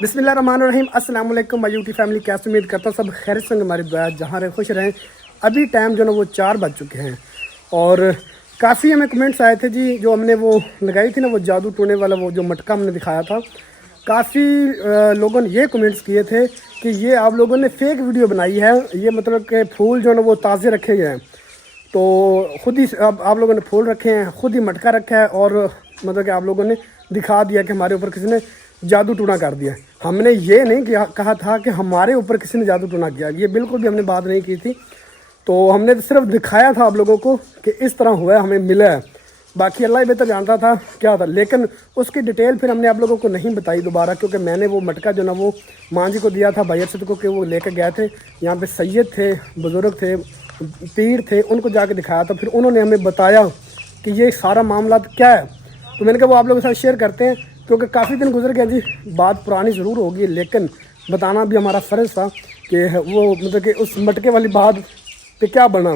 बिस्मिल्लाहिर्रहमानिर्रहीम। अस्सलाम वालेकुम माय यूट्यूब फैमिली। कैसे उम्मीद करता हूँ सब खैर से हमारी दुआ जहाँ रहे खुश रहें। अभी टाइम जो ना वो 4 बज चुके हैं और काफ़ी हमें कमेंट्स आए थे जी। जो हमने वो लगाई थी ना वो जादू टोने वाला वो जो मटका हमने दिखाया था, काफ़ी लोगों ने ये कमेंट्स किए थे कि ये आप लोगों ने फेक वीडियो बनाई है। ये मतलब कि फूल जो ना वो ताज़े रखे गए हैं, तो खुद ही अब आप लोगों ने फूल रखे हैं, खुद ही मटका रखा है और मतलब कि आप लोगों ने दिखा दिया कि हमारे ऊपर किसी ने जादू टूना कर दिया। हमने ये नहीं किया कहा था कि हमारे ऊपर किसी ने जादू टूना किया, ये बिल्कुल भी हमने बात नहीं की थी। तो हमने तो सिर्फ दिखाया था आप लोगों को कि इस तरह हुआ है, हमें मिला है। बाकी अल्लाह ही बेहतर जानता था क्या था, लेकिन उसकी डिटेल फिर हमने आप लोगों को नहीं बताई दोबारा, क्योंकि मैंने वो मटका जो ना वो माँ जी को दिया था, भाई अर्शद को, कि वो लेकर गए थे। यहाँ पे सैयद थे, बुज़ुर्ग थे, पीर थे, उनको जाके दिखाया था। फिर उन्होंने हमें बताया कि ये सारा मामला क्या है। तो मैंने कहा वो आप लोगों के साथ शेयर करते हैं, क्योंकि काफ़ी दिन गुजर गया जी। बात पुरानी ज़रूर होगी, लेकिन बताना भी हमारा फ़र्ज़ था कि वो मतलब कि उस मटके वाली बात पे क्या बना,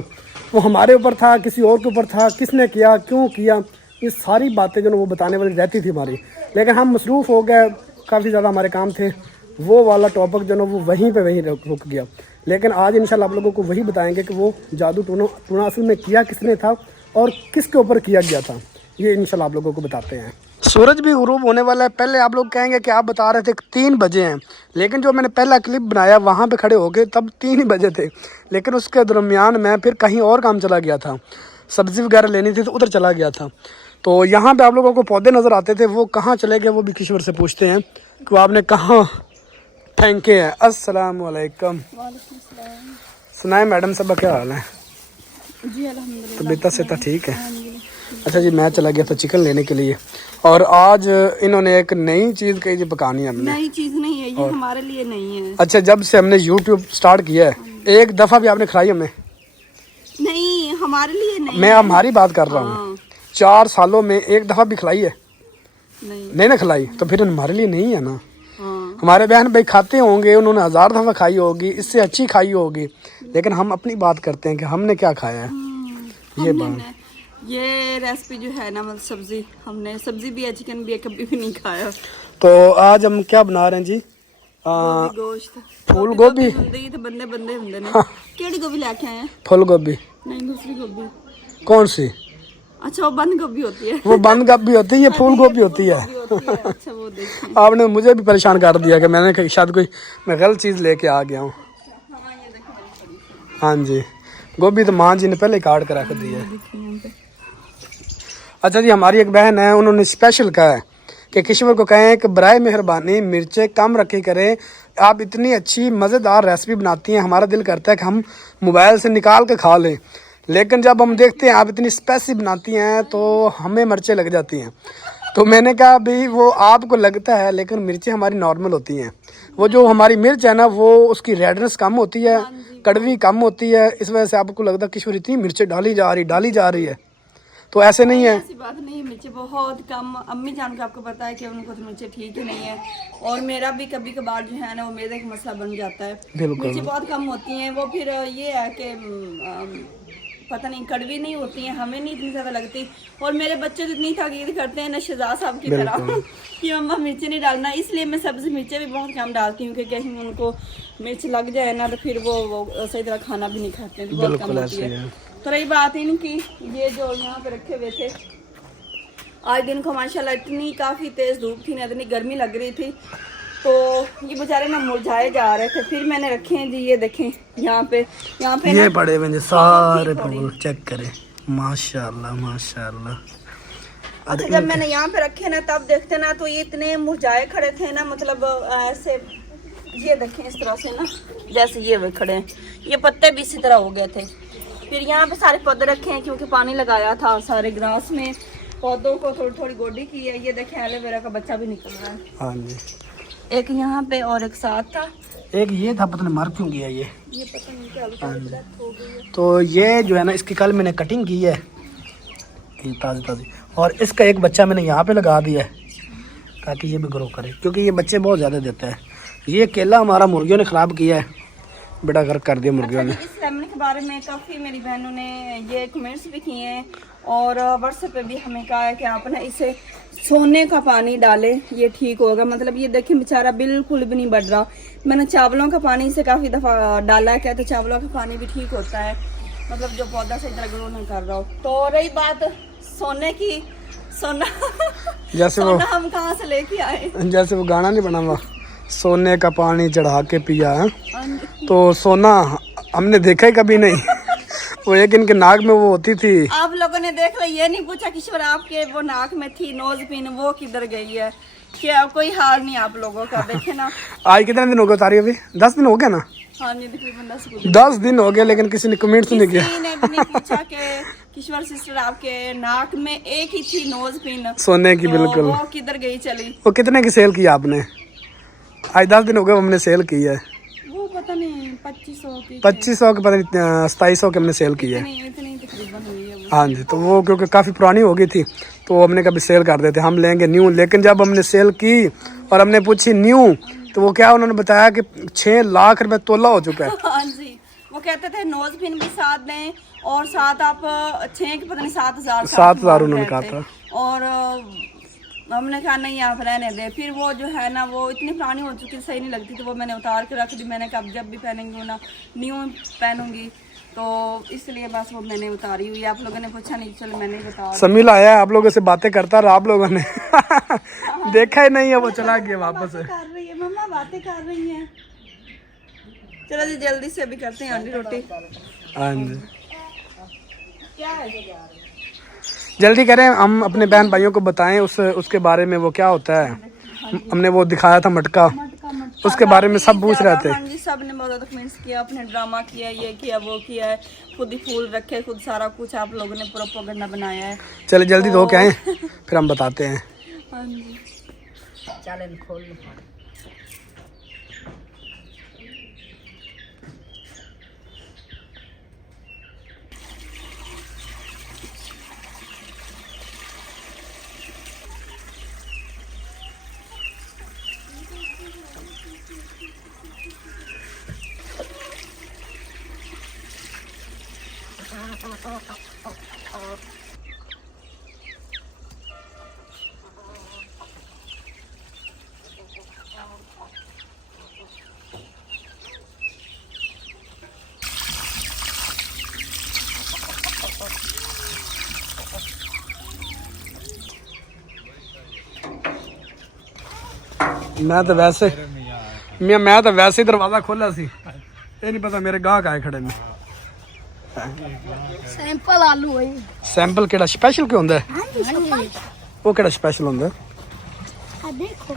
वो हमारे ऊपर था, किसी और के ऊपर था, किसने किया, क्यों किया, ये सारी बातें जो ना वो बताने वाली रहती थी हमारी। लेकिन हम मसरूफ़ हो गए, काफ़ी ज़्यादा हमारे काम थे, वो वाला टॉपिक जो ना वो वहीं पे वहीं रुक गया। लेकिन आज इंशाल्लाह आप लोगों को वही बताएंगे कि वो जादू टूना असल में किया किसने था और किसके ऊपर किया गया था, ये इंशाल्लाह आप लोगों को बताते हैं। सूरज भी गुरूब होने वाला है। पहले आप लोग कहेंगे कि आप बता रहे थे 3 बजे हैं, लेकिन जो मैंने पहला क्लिप बनाया वहाँ पे खड़े हो गए तब 3 ही बजे थे। लेकिन उसके दरमियान मैं फिर कहीं और काम चला गया था, सब्ज़ी वगैरह लेनी थी तो उधर चला गया था। तो यहाँ पे आप लोगों को पौधे नज़र आते थे, वो कहाँ चले गए वो भी किश्वर से पूछते हैं कि आपने कहाँ फेंके हैं। अस्सलाम वालेकुम। सुनाए मैडम साहब क्या हाल है? जी अल्हम्दुलिल्लाह, तबीयत से ठीक है? अच्छा जी, मैं चला गया था चिकन लेने के लिए और आज इन्होंने एक नई चीज़ कही जी पकानी है हमने। नई चीज़ नहीं है ये, हमारे लिए नहीं है। अच्छा, जब से हमने YouTube स्टार्ट किया है एक दफ़ा भी आपने खिलाई हमें? नहीं, हमारे लिए नहीं। मैं हमारी बात कर रहा हूँ। 4 सालों में एक दफ़ा भी खिलाई है? नहीं ना खिलाई, तो फिर हमारे लिए नहीं है ना। हमारे बहन भाई खाते होंगे, उन्होंने 1000 दफ़ा खाई होगी, इससे अच्छी खाई होगी, लेकिन हम अपनी बात करते हैं कि हमने क्या खाया है। ये बात, ये रेसिपी जो है ना, मतलब सब्जी, हमने सब्जी भी है, चिकन भी है, कभी भी नहीं खाया। तो आज हम क्या बना रहे हैं जी? गोश्त, फूल गोभी। तो बंदे बंदे होंगे ने। केड़ी गोभी लेके आए हैं? फूल गोभी नहीं, दूसरी गोभी। कौन सी? अच्छा, वो बंद गोभी होती है। वो बंद गोभी होती है, ये फूल गोभी होती है। अच्छा, वो देखें। आपने मुझे भी परेशान कर दिया कि मैंने कहा शायद कोई मैं गलत चीज़ लेके आ गया हूँ। हाँ जी, गोभी तो माँ जी ने पहले काट कर रख दी है। अच्छा जी, हमारी एक बहन है, उन्होंने स्पेशल कहा है कि किश्वर को कहें कि बराए मेहरबानी मिर्चें कम रखी करें, आप इतनी अच्छी मज़ेदार रेसिपी बनाती हैं, हमारा दिल करता है कि हम मोबाइल से निकाल के खा लें, लेकिन जब हम देखते हैं आप इतनी स्पेसिफिक बनाती हैं तो हमें मिर्चें लग जाती हैं। तो मैंने कहा भाई वो आपको लगता है, लेकिन मिर्चें हमारी नॉर्मल होती हैं। वो जो हमारी मिर्च है ना, वो उसकी रेडनेस कम होती है, कड़वी कम होती है, इस वजह से आपको लगता है किश्वर इतनी मिर्चें डाली जा रही है। तो ऐसे नहीं है, ऐसी बात नहीं है, मिर्चें बहुत कम। अम्मी जान का आपको पता है कि उनको तो मिर्चें ठीक ही नहीं है, और मेरा भी कभी कभार जो है ना वो मैदे का मसला बन जाता है। मिर्चें बहुत कम होती हैं। वो फिर ये है कि पता नहीं कड़वी नहीं होती हैं, हमें नहीं इतनी ज़्यादा लगती। और मेरे बच्चे तो इतनी ताकीद करते हैं ना शहजाद साहब की तरह कि अम्मा मिर्चें नहीं डालना, इसलिए मैं सब्ज़ी मिर्चें भी बहुत कम डालती हूँ कि कहीं उनको मिर्च लग जाए ना तो फिर वो सही तरह खाना भी नहीं खाते हैं, बहुत कम होती है। तो रही बात इनकी, ये जो यहाँ पे रखे हुए थे, आज दिन को माशाल्लाह इतनी काफ़ी तेज़ धूप थी ना, इतनी गर्मी लग रही थी, तो ये बेचारे ना मुरझाए जा रहे थे। फिर मैंने रखे हैं जी, ये देखें यहाँ पे ये पड़े हुए सारे फूल चेक करें, माशाल्लाह माशाल्लाह। अच्छा, जब मैंने यहाँ पे रखे ना तब देखते ना तो ये इतने मुरझाए खड़े थे ना, मतलब ऐसे ये देखें इस तरह से ना, जैसे ये वे खड़े हैं, ये पत्ते भी इसी तरह हो गए थे। फिर यहाँ पे सारे पौधे रखे हैं क्योंकि पानी लगाया था, सारे ग्रास में पौधों को थोड़ी थोड़ी गोडी की है। ये देखें एलोवेरा का बच्चा भी निकल रहा है। हाँ जी, एक यहाँ पे और एक साथ था, एक ये था, पता नहीं मर क्यों गया ये पता नहीं क्या हो गई है। तो ये जो है ना, इसकी कल मैंने कटिंग की है, ये ताज़ी, और इसका एक बच्चा मैंने यहाँ पे लगा दिया है ताकि ये भी ग्रो करे, क्योंकि ये बच्चे बहुत ज़्यादा देता है। ये केला हमारा मुर्गियों ने ख़राब किया है, बेड़ा गर्क कर दिया मुर्गियों ने। इस लेमन के बारे में काफ़ी मेरी बहनों ने ये कमेंट्स भी किए हैं और व्हाट्सएप पे भी हमें कहा है कि आप ना इसे सोने का पानी डाले, ये ठीक होगा। मतलब ये देखिए बेचारा बिल्कुल भी नहीं बढ़ रहा। मैंने चावलों का पानी से काफी दफा डाला है, कहते चावलों का पानी भी ठीक होता है, मतलब जो पौधा सही तरह ग्रो नहीं कर रहा हो। तो रही बात सोने की, सोना जैसे सोना हम कहाँ से लेके आए? जैसे वो गाना नहीं बना हुआ, सोने का पानी चढ़ा के पिया है, हाँ जी। तो सोना हमने देखा ही कभी नहीं। वो एक इनके नाक में वो होती थी। आप लोगों ने देख लिया, ये नहीं पूछा किशोर आपके वो नाक में थी नोज पिन, वो किधर गई है? क्या कोई हाल नहीं आप लोगों का, देखे ना। आज कितने दिन हो गए उतारी? अभी 10 दिन हो गए ना? हाँ जी, तकरीबन 10 दिन हो गए, लेकिन किसी ने कमेंट्स नहीं किया। किसी ने भी नहीं पूछा कि किशोर सिस्टर आपके नाक में एक ही थी नोज पिन सोने की, तो बिल्कुल। वो किधर गई चली? वो कितने की सेल की आपने? आज 10 दिन हो गए हमने सेल की है। वो पता नहीं 2500 की, 2500 के, पता नहीं 2700 के हमने सेल की है। इतनी तकरीबन हुई है वो। हाँ जी, तो वो क्योंकि काफ़ी पुरानी हो गई थी तो हमने कभी सेल कर देते, हम लेंगे न्यू। लेकिन जब हमने सेल की और हमने पूछी न्यू, तो वो क्या उन्होंने बताया कि 6 लाख रुपए तोला हो चुका है। हाँ जी, वो कहते थे नोज पिन भी साथ दें और साथ आप 6 की पता नहीं 7,000 7,000 उन्होंने कहा था। और हमने कहा नहीं आप रहने दे। फिर वो जो है ना वो इतनी पुरानी हो चुकी, सही नहीं लगती, तो वो मैंने उतार के रख दी। मैंने कहा अब जब भी पहनेंगी ना न्यू पहनूंगी, तो इसलिए बस वो मैंने उतारी हुई है। आप लोगों ने पूछा नहीं, चलो मैंने बता। समील आया है, आप लोगों से बातें करता रहा, आप लोगों ने देखा ही नहीं है, वो चला गया वापस। कर रही है मम्मा, बातें कर रही हैं। चलो जी जल्दी से अभी करते हैं अंडी रोटी। हाँ जी, क्या है? जल्दी करें, हम अपने बहन भाइयों को बताएं उसके बारे में, वो क्या होता है। हमने वो दिखाया था मटका, उसके बारे में सब पूछ रहे थे। हाँ जी, सब ने बहुत ज़्यादा कमेंट्स किया, अपने ड्रामा किया, ये किया वो किया है, खुद ही फूल रखे, खुद सारा कुछ आप लोगों ने प्रोपेगेंडा बनाया है। चले जल्दी धो के आए, फिर हम बताते हैं। हाँ जी, चलें खोल लो। मैं तो वैसे ही दरवाजा खोला सी, ये नहीं पता मेरे गाहक आए खड़े ने। सैंपल आलू है। सैंपल केड़ा स्पेशल क्यों होंदा है? वो केड़ा स्पेशल होंदा है? देखो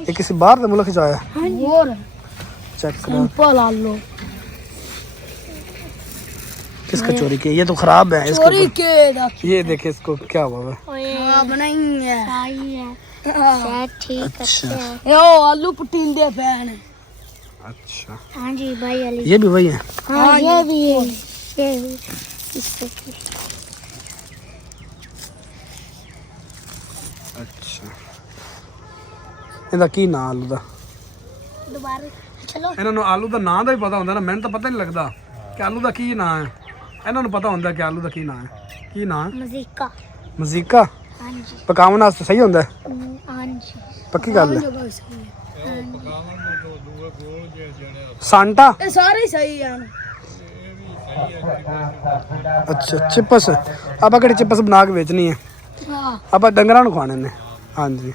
ये किसी बाहर के मुल्क से आया है? और चेक करो। सैंपल आलू किसका चोरी किया? ये तो खराब है, इसको चोरी के ये देखे इसको क्या हुआ है। नहीं है, सही है, ठीक अच्छा है। यो आलू पटील दे फैन। अच्छा, हाँ जी भाई अली, ये भी वही है। हाँ ये भी है, ये भी इसको अच्छा, ਇਹਦਾ ਕੀ ਨਾਂ ਆਲੂ ਦਾ? दोबारा चलो। ਇਹਨਾਂ ਨੂੰ ਆਲੂ ਦਾ ਨਾਂ ਦਾ ਹੀ ਪਤਾ ਹੁੰਦਾ ਨਾ, ਮੈਨੂੰ ਤਾਂ ਪਤਾ ਨਹੀਂ ਲੱਗਦਾ ਕਿ ਆਲੂ ਦਾ ਕੀ ਨਾਂ ਹੈ। ਇਹਨਾਂ ਨੂੰ ਪਤਾ ਹੁੰਦਾ ਕਿ ਆਲੂ ਦਾ ਕੀ ਨਾਂ ਹੈ। ਕੀ ਨਾਂ ਹੈ? मजीका। ਮਜ਼ੀਕਾ। हाँ जी, ਪਕਾਉਣ ਵਾਸਤੇ ਸਹੀ ਹੁੰਦਾ ਹੈ? हाँ जी, ਪੱਕੀ ਗੱਲ ਹੈ। ये सांटा। सारे सही हैं। अच्छा, चिप्स ਆਪਾਂ ਕਿਹੜੀ चिप्स ਬਣਾ ਕੇ ਵੇਚਣੀ ਹੈ? हाँ ਆਪਾਂ ਡੰਗਰਾਂ ਨੂੰ ਖਵਾਣੇ ਨੇ। ਹਾਂਜੀ,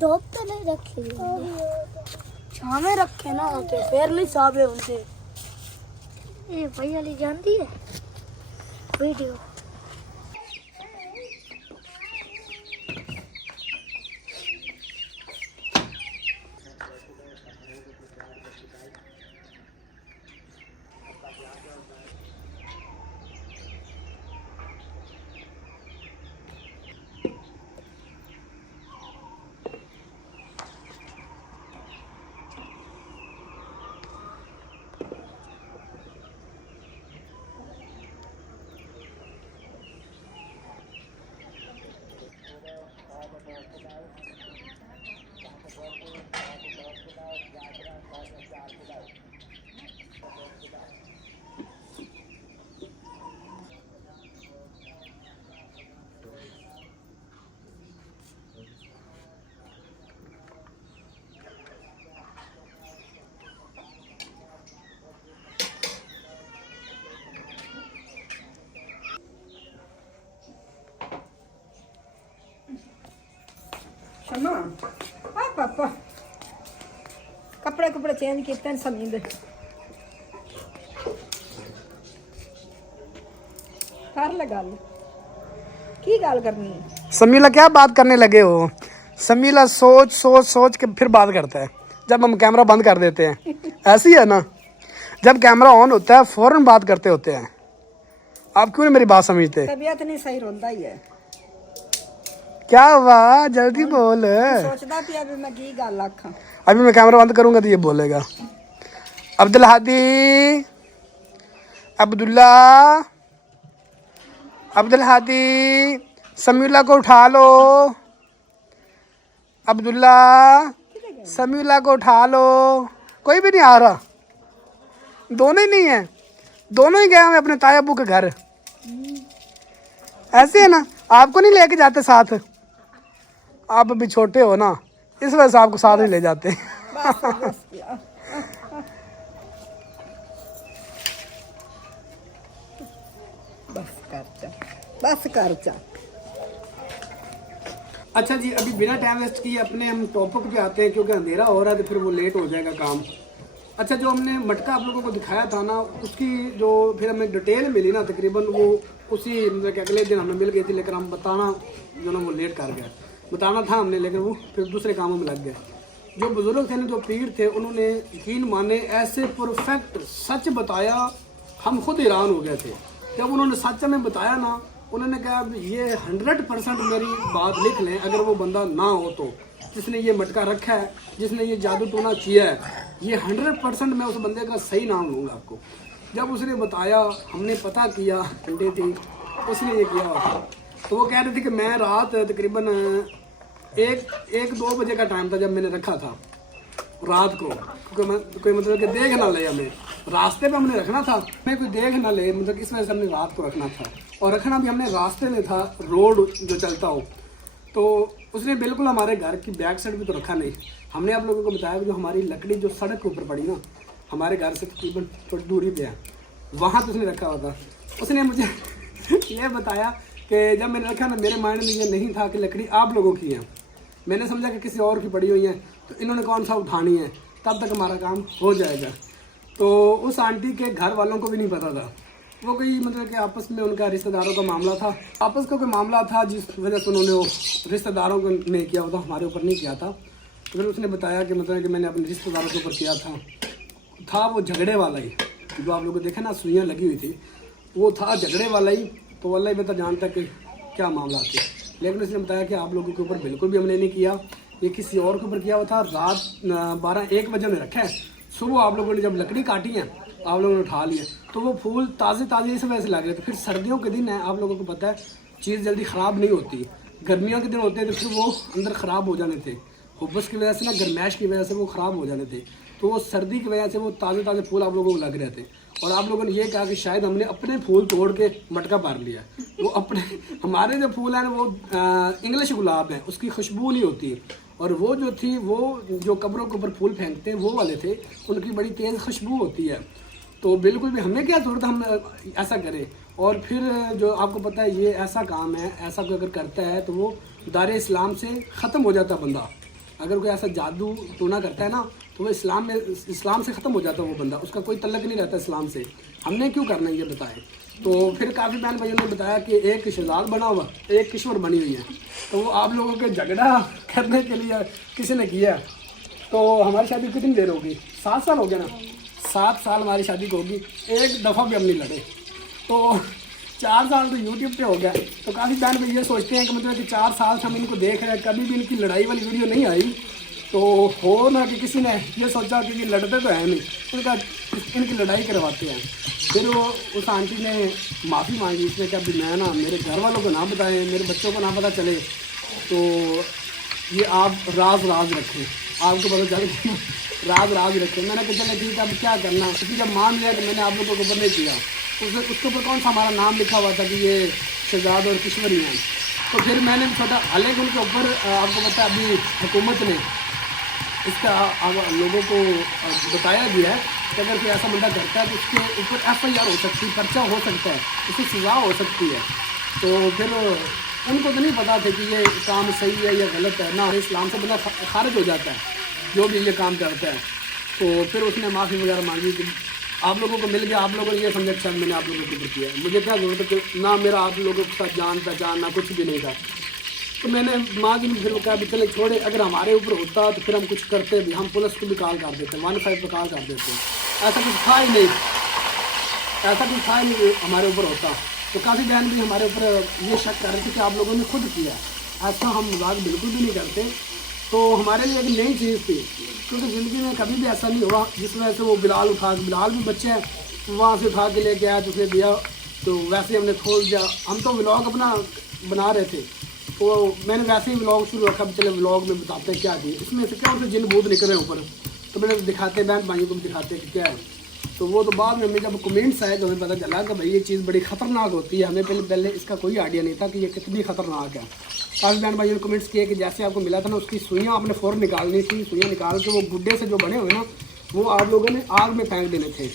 धूप तो नहीं रखे, छावे रखे ना होते फिर नहीं साबे उनसे। ये भाई वाली जानती है वीडियो। शमा आ पापा कपड़े कुपड़े चेंज किए समी दे कर ले गल की गल करनी है समीला क्या बात करने लगे हो? समीला सोच सोच सोच के फिर बात करता है जब हम कैमरा बंद कर देते हैं। ऐसी है ना, जब कैमरा ऑन होता है फौरन बात करते होते हैं। आप क्यों नहीं मेरी बात समझते? तबीयत नहीं सही रोंदा ही है। क्या हुआ, जल्दी बोल। सोचदा पिया भी मैं की गल आखां। अभी मैं कैमरा बंद करूंगा तो ये बोलेगा। अब्दुल हादी, अब्दुल्ला, अब्दुल हादी, समीउल्लाह को उठा लो। अब्दुल्ला, समीउल्लाह को उठा लो। कोई भी नहीं आ रहा, दोनों ही नहीं है, दोनों ही गए हैं अपने ताया अब्बू के घर। ऐसे है ना, आपको नहीं लेके जाते साथ, आप अभी छोटे हो ना, इस वजह से आपको साथ नहीं ले जाते। बस कर चा। अच्छा जी, अभी बिना टाइम वेस्ट किए अपने हम टॉपिक पे आते हैं, क्योंकि अंधेरा हो रहा है तो फिर वो लेट हो जाएगा काम। अच्छा, जो हमने मटका आप लोगों को दिखाया था ना, उसकी जो फिर हमें डिटेल मिली ना, तकरीबन वो उसी मतलब कि अगले दिन हमें मिल गई थी, लेकिन हम बताना जो ना वो लेट कर गया। बताना था हमने, लेकिन वो फिर दूसरे कामों में लग गए। जो बुजुर्ग थे ना, जो पीर थे, उन्होंने यकीन माने ऐसे परफेक्ट सच बताया, हम खुद हैरान हो गए थे जब उन्होंने सच में बताया ना। उन्होंने कहा ये 100% मेरी बात लिख लें, अगर वो बंदा ना हो तो, जिसने ये मटका रखा है, जिसने ये जादू टोना किया है, ये 100% मैं उस बंदे का सही नाम लूँगा आपको। जब उसने बताया, हमने पता किया, ठंडे थी, उसने ये किया हुआ। तो वो कह रही थी कि मैं रात तकरीबन 1-2 बजे का टाइम था जब मैंने रखा था रात को, क्योंकि कोई मतलब कि देख ना ले, हमें रास्ते पे हमने रखना था, मैं कोई देख ना ले, मतलब इस वजह से हमने रात को रखना था। और रखना भी हमने रास्ते में था, रोड जो चलता हो। तो उसने बिल्कुल हमारे घर की बैक साइड भी तो रखा नहीं। हमने आप लोगों को बताया कि जो हमारी लकड़ी जो सड़क के ऊपर पड़ी ना, हमारे घर से तकरीबन थोड़ी दूरी पे है, वहाँ तो उसने रखा हुआ था। उसने मुझे ये बताया कि जब मैंने रखा ना, मेरे माइंड में ये नहीं था कि लकड़ी आप लोगों की है, मैंने समझा कि किसी और की पड़ी हुई है, तो इन्होंने कौन सा उठानी है, तब तक हमारा काम हो जाएगा। तो उस आंटी के घर वालों को भी नहीं पता था, वो कोई मतलब कि आपस में उनका रिश्तेदारों का मामला था, आपस का कोई मामला था, जिस वजह से उन्होंने वो रिश्तेदारों को नहीं किया होता, हमारे ऊपर नहीं किया था। तो फिर उसने बताया कि मतलब कि मैंने अपने रिश्तेदारों के ऊपर किया था वो झगड़े वाला ही, जो आप लोगों को देखा ना सुइयाँ लगी हुई थी, वो था झगड़े वाला ही। तो अल्लाह ही बता जानता कि क्या मामला थे, लेकिन उसने बताया कि आप लोगों के ऊपर बिल्कुल भी हमने नहीं किया, ये किसी और के ऊपर किया हुआ था। रात 12-1 बजे में रखा है, सुबह आप लोगों ने जब लकड़ी काटी है, आप लोगों ने उठा लिया, तो वो फूल ताज़े ताज़े इस वजह से लग रहे थे। फिर सर्दियों के दिन है, आप लोगों को पता है चीज़ जल्दी ख़राब नहीं होती, गर्मियों के दिन होते हैं तो फिर वो अंदर ख़राब हो जाने थे, हुब्बस की वजह से ना, गर्मैश की वजह से वो ख़राब हो जाने थे। तो वो सर्दी की वजह से वो ताज़े ताज़े फूल आप लोगों को लग रहे थे। और आप लोगों ने ये कहा कि शायद हमने अपने फूल तोड़ के मटका पार लिया। वो अपने हमारे जो फूल हैं वो इंग्लिश गुलाब है, उसकी खुशबू नहीं होती, और वो जो थी, वो जो कब्रों के ऊपर फूल फेंकते हैं वो वाले थे, उनकी बड़ी तेज़ खुशबू होती है। तो बिल्कुल भी हमने क्या ज़रूरत हम ऐसा करें। और फिर जो आपको पता है ये ऐसा काम है, ऐसा कोई अगर करता है तो वो दायरे इस्लाम से ख़त्म हो जाता बंदा। अगर कोई ऐसा जादू टोना करता है ना, तो वो इस्लाम से ख़त्म हो जाता है वो बंदा, उसका कोई तल्लक नहीं रहता इस्लाम से। हमने क्यों करना है ये बताएं। तो फिर काफ़ी बहन भाइयों ने बताया कि एक शहजाद बना हुआ, एक किस्मत बनी हुई है, तो वो आप लोगों के झगड़ा करने के लिए किसी ने किया। तो हमारी शादी कितनी देर होगी, 7 साल हो गया ना, 7 साल हमारी शादी को होगी, एक दफ़ा भी हम नहीं लड़े। तो 4 साल तो यूट्यूब पे हो गया। तो काफ़ी बहन भाई ये सोचते हैं कि मतलब कि 4 साल से हम इनको देख रहे हैं, कभी भी इनकी लड़ाई वाली वीडियो नहीं आई। तो हो ना कि किसी ने ये सोचा कि ये लड़ते तो है नहीं, उनका इनकी लड़ाई करवाते हैं। फिर वो उस आंटी ने माफ़ी मांगी, इसने कहा भी मैं ना मेरे घर वालों को ना बताएं, मेरे बच्चों को ना पता चले, तो ये आप राज रखें, आपको पता चल राज रखे। मैंने कहा चले ठीक है, अब क्या करना, क्योंकि जब मान लिया तो मैंने आप लोगों को ऊपर नहीं किया, उसके ऊपर कौन सा हमारा नाम लिखा हुआ था कि ये शहजाद और किश्वरी हैं। तो फिर मैंने सोचा, हालांकि उनके ऊपर आपको पता है अभी हुकूमत ने इसका लोगों को बताया गया है कि अगर कोई ऐसा बंदा करता है तो उसके ऊपर FIR हो सकती है, पर्चा हो सकता है, उसको सज़ा हो सकती है। तो फिर उनको तो नहीं पता था कि ये काम सही है या गलत है, ना इस्लाम से बंदा खारिज हो जाता है जो भी ये काम करता है। तो फिर उसने माफ़ी वगैरह मांगी कि आप लोगों को मिल गया, आप लोगों ने ये समझा अच्छा मैंने आप लोगों के ऊपर किया, मुझे क्या जरूरत है कि ना मेरा आप लोगों के साथ जान पहचान ना कुछ भी नहीं था। तो मैंने माँ जी ने फिर कहा भी चले छोड़े, अगर हमारे ऊपर होता तो फिर हम कुछ करते भी, हम पुलिस को भी कॉल कर देते, 15 पर कॉल कर देते। ऐसा कुछ था ही नहीं, ऐसा कुछ था ही नहीं हमारे ऊपर होता। तो काफ़ी बहन भी हमारे ऊपर ये शक कर रहे थे कि आप लोगों ने खुद किया, ऐसा हम मजाक बिल्कुल भी नहीं करते। तो हमारे लिए एक नई चीज़ थी, क्योंकि ज़िंदगी में कभी भी ऐसा नहीं हुआ। जिस वजह से वो बिलाल बिलाल भी बच्चे हैं, वहाँ से उठा के लेके आया तो उसने दिया, तो वैसे हमने खोल दिया। हम तो व्लॉग अपना बना रहे थे, तो मैंने वैसे ही व्लॉग शुरू रखा, चले व्लॉग में बताते हैं क्या थी इसमें से, क्या होते जिन भूत निकल रहे हैं ऊपर, तो मैंने दिखाते बहन भाइयों को भी दिखाते हैं कि क्या है। तो वो तो बाद में हमें जब कमेंट्स आए तो हमें पता चला कि भाई ये चीज़ बड़ी ख़तरनाक होती है। हमें पहले इसका कोई आइडिया नहीं था कि ये कितनी ख़तरनाक है। काफ़ी बहन भाइयों ने कमेंट्स किए कि जैसे आपको मिला था ना, उसकी सुइयाँ आपने फ़ौरन निकालनी थी, सुइयाँ निकाल के वो गुड्डे से जो बने हुए ना, वो आप लोगों ने आग में फेंक देने थे।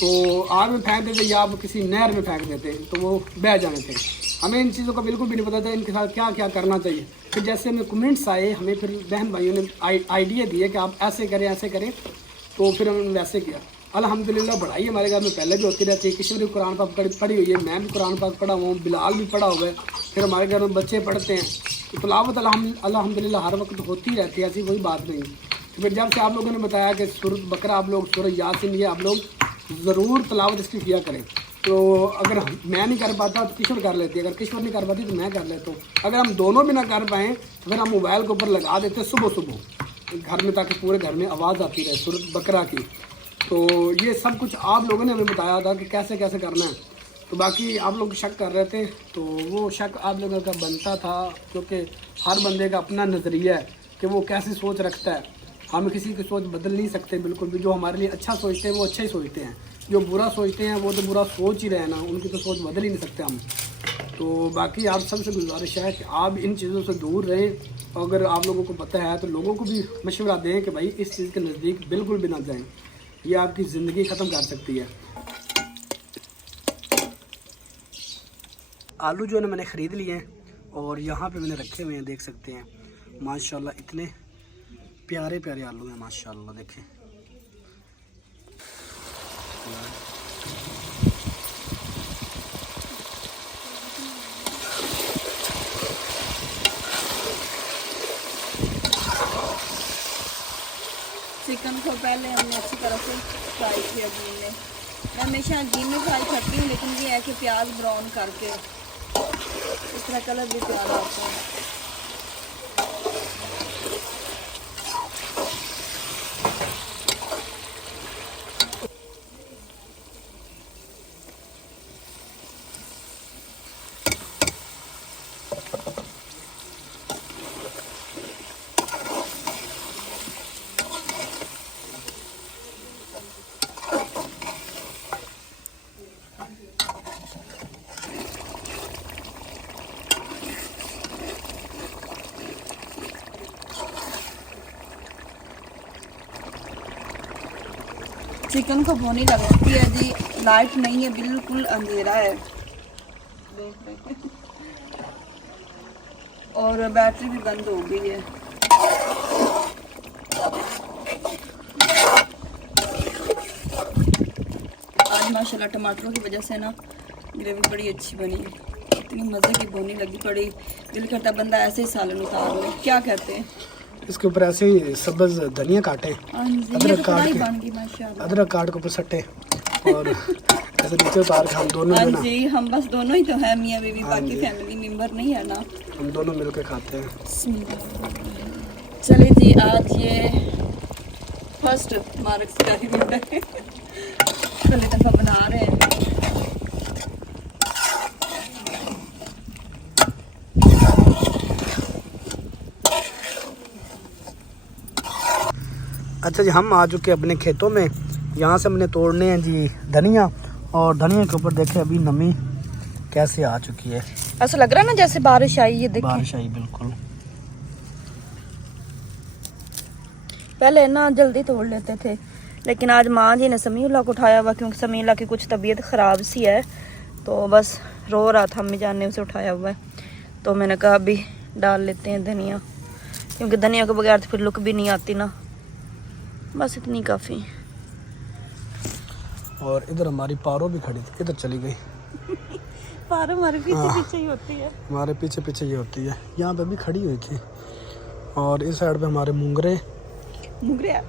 तो आग में फेंक देते या आप किसी नहर में फेंक देते तो वो बह जाने थे। हमें इन चीज़ों का बिल्कुल भी नहीं पता था इनके साथ क्या क्या करना चाहिए। फिर जैसे हमें कमेंट्स आए, हमें फिर बहन भाइयों ने आइडिया दिए कि आप ऐसे करें, तो फिर हमने वैसे किया। अल्हम्दुलिल्लाह पढ़ाई हमारे घर में पहले भी होती रहती है, किश्वरी कुरान पाक पढ़ी हुई है, मैं भी कुरान पाक पढ़ा हुआ हूँ, बिलाल भी पढ़ा हुआ है, फिर हमारे घर में बच्चे पढ़ते हैं। तो तिलावत अल्हम्दुलिल्लाह हर वक्त होती रहती है, ऐसी कोई बात नहीं। तो फिर जब से आप लोगों ने बताया कि सूरत बकरा आप लोग, सूरत यासीन ये आप लोग ज़रूर तिलावत इसकी किया करें, तो अगर मैं नहीं कर पाता तो किशोर कर लेती, अगर किशोर नहीं कर पाती तो मैं कर लेता हूँ। अगर हम दोनों भी ना कर पाएँ तो फिर हम मोबाइल के ऊपर लगा देते सुबह घर में, ताकि पूरे घर में आवाज़ आती रहे सूरत बकरा की। तो ये सब कुछ आप लोगों ने हमें बताया था कि कैसे कैसे करना है। तो बाकी आप लोग शक कर रहे थे, तो वो शक आप लोगों का बनता था, क्योंकि हर बंदे का अपना नज़रिया है कि वो कैसी सोच रखता है। हम किसी की सोच बदल नहीं सकते बिल्कुल भी। जो हमारे लिए अच्छा सोचते हैं वो अच्छा ही सोचते हैं, जो बुरा सोचते हैं वो तो बुरा सोच ही रहे हैं ना, उनकी तो सोच बदल ही नहीं सकते हम। तो बाकी आप सबसे गुजारिश है कि आप इन चीज़ों से दूर रहें। अगर आप लोगों को पता है तो लोगों को भी मशवरा दें कि भाई इस चीज़ के नज़दीक बिल्कुल भी ना जाएं, ये आपकी ज़िंदगी ख़त्म कर सकती है। आलू जो है ना मैंने ख़रीद लिए हैं और यहाँ पे मैंने रखे हुए हैं, देख सकते हैं माशाल्लाह इतने प्यारे प्यारे आलू हैं माशाल्लाह। देखें चिकन को पहले हमने अच्छी तरह से फ्राई किया घी में। मैं हमेशा घी में फ्राई करती हूँ, लेकिन ये है कि प्याज ब्राउन करके इस तरह कलर भी प्यारा आता है। चिकन को भुनी लगती है जी, लाइट नहीं है, बिल्कुल अंधेरा है और बैटरी भी बंद हो गई है। आज माशाल्लाह टमाटरों की वजह से ना ग्रेवी बड़ी अच्छी बनी है, इतनी मज़े की भुनी लगी, बड़ी दिल करता बंदा ऐसे ही सालन उतार ले। क्या कहते हैं इसके ऊपर ऐसे ही सब्ज़ धनिया काटे, अदरक काट के, अदरक काट के ऊपर सट्टे और ऐसे नीचे उतार के हम दोनों हाँ जी, हम बस दोनों ही तो है, मियाँ बीवी, बाकी फैमिली मेंबर नहीं है ना, हम दोनों मिलकर खाते हैं। चलिए जी, आज ये फर्स्ट मार्क्स का ही दिन है, पहली दफ़ा बना रहे हैं। अच्छा जी, हम आ चुके अपने खेतों में। यहाँ से हमने तोड़ने हैं जी धनिया, और धनिया के ऊपर देखे अभी नमी कैसे आ चुकी है। ऐसा लग रहा है ना जैसे बारिश आई। ये देखिए बारिश आई बिल्कुल। पहले ना जल्दी तोड़ लेते थे, लेकिन आज माँ जी ने समीउल्लाह को उठाया हुआ, क्योंकि समीउल्लाह की कुछ तबीयत ख़राब सी है, तो बस रो रहा था, अम्मी जान ने उसे उठाया हुआ है। तो मैंने कहा अभी डाल लेते हैं धनिया, क्योंकि धनिया के बगैर तो फिर लुक भी नहीं आती ना। बस इतनी काफ़ी। और इधर हमारी पारो भी खड़ी थी, इधर चली गई। पारो हमारे पीछे पीछे ही होती है। हमारे पीछे पीछे ये होती है। यहाँ पे भी खड़ी हुई थी। और इस साइड पे हमारे मुंगरे।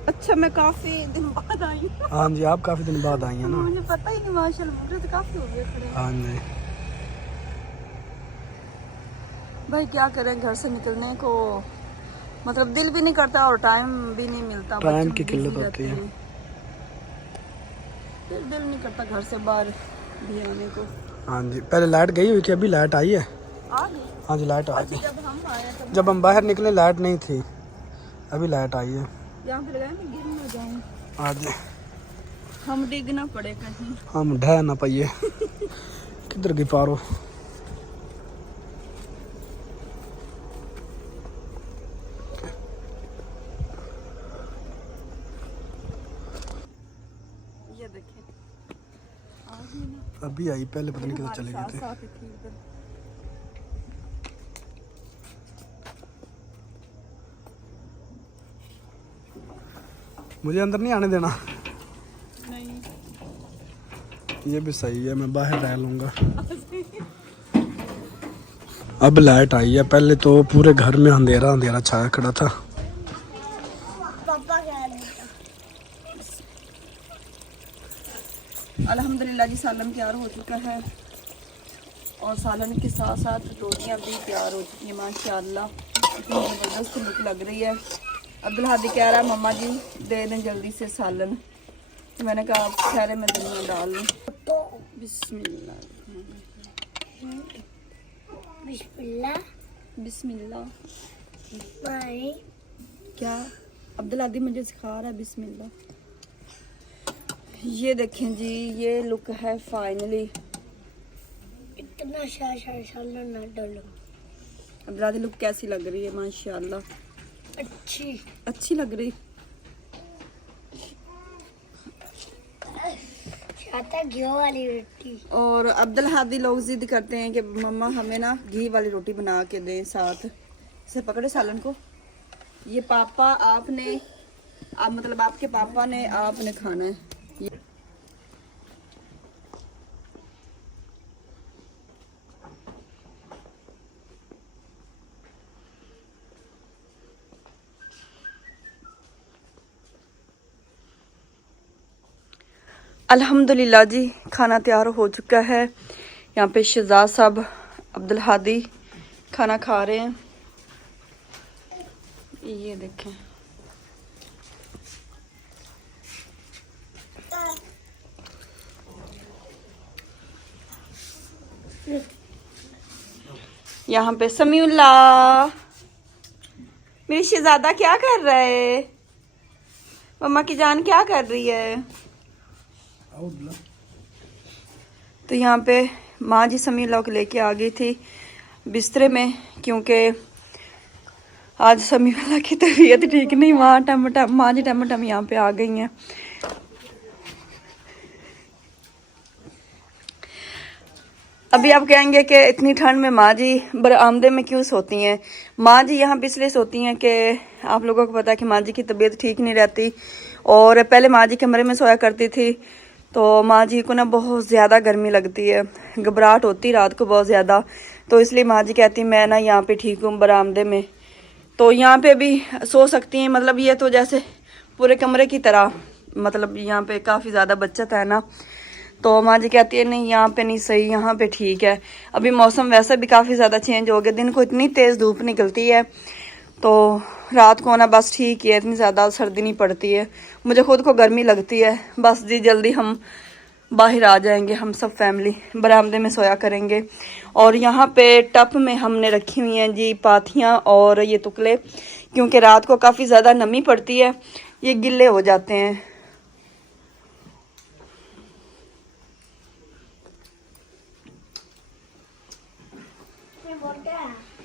अच्छा, मैं काफ़ी दिन बाद आई हूँ। हाँ जी, आप काफ़ी दिन बाद आई हैं ना। मुझे पता ही नहीं, माशाल्लाह मुंगरे तो काफ़ी हो गए खड़े। हाँ जी भाई क्या करें, घर से निकलने को मतलब दिल भी नहीं करता और टाइम भी नहीं मिलता। टाइम की बच्चे किल्लत busy होती रहते है। हैं। फिर दिल नहीं करता घर से बाहर भी आने को। हाँ जी, पहले लाइट गई हुई थी, अभी लाइट आई है। आ गई। हाँ जी, लाइट आ गई। जब हम आए तब जब हम बाहर निकले लाइट नहीं थी, अभी लाइट आई है। यहाँ पे लगाए ना, गिर ना जाए, हाँ जी, हम डिगना पड़े कहीं। हम ढह ना पाइए। किधर गई पारो? ये देखिए अभी आई, पहले पता नहीं किधर चले गए थे। साथ ही थी इधर। मुझे अंदर नहीं आने देना। नहीं, ये भी सही है, मैं बाहर रह लूंगा। अब लाइट आई है, पहले तो पूरे घर में अंधेरा अंधेरा छाया खड़ा था। पापा क्या अल्हम्दुलिल्लाह जी, सालन तैयार हो चुका है और सालन के साथ साथ रोटियां भी तैयार हो चुकी हैं माशाल्लाह। इतनी ज़बरदस्त लुक लग रही है। अब्दुल हादी कह रहा है मम्मा जी दे दें जल्दी से सालन, तो मैंने कहा आप खैरे में धनिया डाल लूँ। बिस्मिल्लाह बिस्मिल्लाह बिस्मिल्लाह। माई क्या अब्दुल हादी मुझे सिखा रहा है बिस्मिल्लाह। ये देखें जी, ये लुक है फाइनली। इतना शाला ना डालो। अब्दुल हादी लुक कैसी लग रही है? माशाल्लाह अच्छी लग रही। चाहता घी वाली रोटी। और अब्दुल हादी लोग जिद करते हैं कि मम्मा हमें ना घी वाली रोटी बना के दें साथ। इसे पकड़े सालन को। ये पापा आपने, आप मतलब आपके पापा ने आपने खाना है। अल्हम्दुलिल्लाह जी, खाना तैयार हो चुका है। यहाँ पे शहजाद साहब, अब्दुल हादी खाना खा रहे हैं। ये देखें, यहाँ पे समीउल्लाह, मेरी शहजादा क्या कर रहा है? मम्मा की जान क्या कर रही है? तो यहाँ पे माँ जी समीउल्लाह को लेके आ गई थी बिस्तरे में, क्योंकि आज समीउल्लाह की तबीयत ठीक नहीं। माँ जी टम यहाँ पे आ गई हैं। अभी आप कहेंगे कि इतनी ठंड में माँ जी बरामदे में क्यों सोती हैं? माँ जी यहाँ पे इसलिए सोती हैं कि आप लोगों को पता है कि माँ जी की तबीयत ठीक नहीं रहती, और पहले माँ जी कमरे में सोया करती थी। तो माँ जी को ना बहुत ज़्यादा गर्मी लगती है, घबराहट होती रात को बहुत ज़्यादा, तो इसलिए माँ जी कहती मैं ना यहाँ पे ठीक हूँ बरामदे में, तो यहाँ पे भी सो सकती हैं। मतलब ये तो जैसे पूरे कमरे की तरह, मतलब यहाँ पे काफ़ी ज़्यादा बचत है ना, तो माँ जी कहती है नहीं यहाँ पे नहीं सही, यहाँ पे ठीक है। अभी मौसम वैसे भी काफ़ी ज़्यादा चेंज हो गया, दिन को इतनी तेज़ धूप निकलती है, तो रात को ना बस ठीक है, इतनी ज़्यादा सर्दी नहीं पड़ती है। मुझे खुद को गर्मी लगती है। बस जी जल्दी हम बाहर आ जाएंगे, हम सब फैमिली बरामदे में सोया करेंगे। और यहाँ पे टप में हमने रखी हुई हैं जी पाथियाँ और ये टुकले, क्योंकि रात को काफ़ी ज़्यादा नमी पड़ती है, ये गिल्ले हो जाते हैं। बोलते हैं